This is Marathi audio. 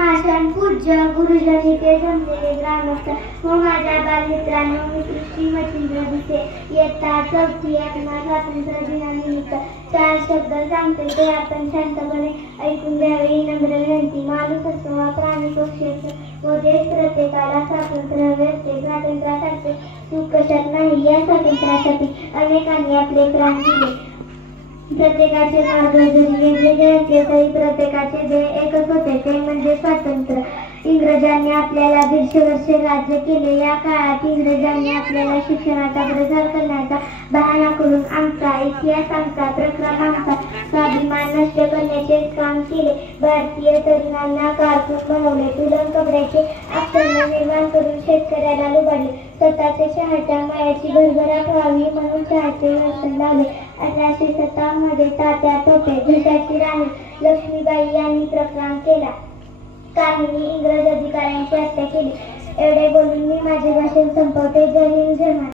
महाशय पूज्य गुरुजनी ते जमलेले ग्रामस्थ व माझ्या बालमित्रांनो, मी सृष्टी मच्छिंद्र भिसे इयत्ता चौथी आत्मा स्वातंत्र्य दिनानिमित्त 4 शब्द सांगते, ते आपण शांतपणे ऐकून घ्यावे ही नम्र विनंती. माणूस असो वा प्राणी पक्षी असो व देश, प्रत्येकाला स्वातंत्र्य हवे असते. स्वातंत्र्यासारखे सुख कशात नाही. या स्वातंत्र्यासाठी अनेकांनी आपले प्राण दिले. प्रत्येकाचे मार्ग जरी वेगवेगळे असले तरी प्रत्येकाचे ध्येय एकच होते, ते म्हणजे स्वातंत्र्य. इंग्रजांनी आपल्याला 150 वर्षे राज्य केले. या काळात इंग्रजांनी आपल्याला शिक्षणाचा प्रसार करण्याचा बहाणा करून आमचा इतिहास, आमचा प्रक्रम, आमचा स्वाभिमान नष्ट करण्याचे काम केले. भारतीय तरुणांना कारकून बनवले. तुलम कपड्याचे आचरण निर्माण करून शेतकऱ्याला लुबाडले. स्वतःचे चहाच्या मळ्याची भरभराट व्हावी म्हणून चहाचे व्यसन लावले. 1857 मध्ये तात्या टोपे, झुजाची राणी लक्ष्मीबाई यांनी प्रक्रम केला. काहींनी इंग्रज अधिकाऱ्यांची हत्या केली. एवढे बोलून मी माझे भाषण संपवते. जय हिंद, जय महाराष्ट्र.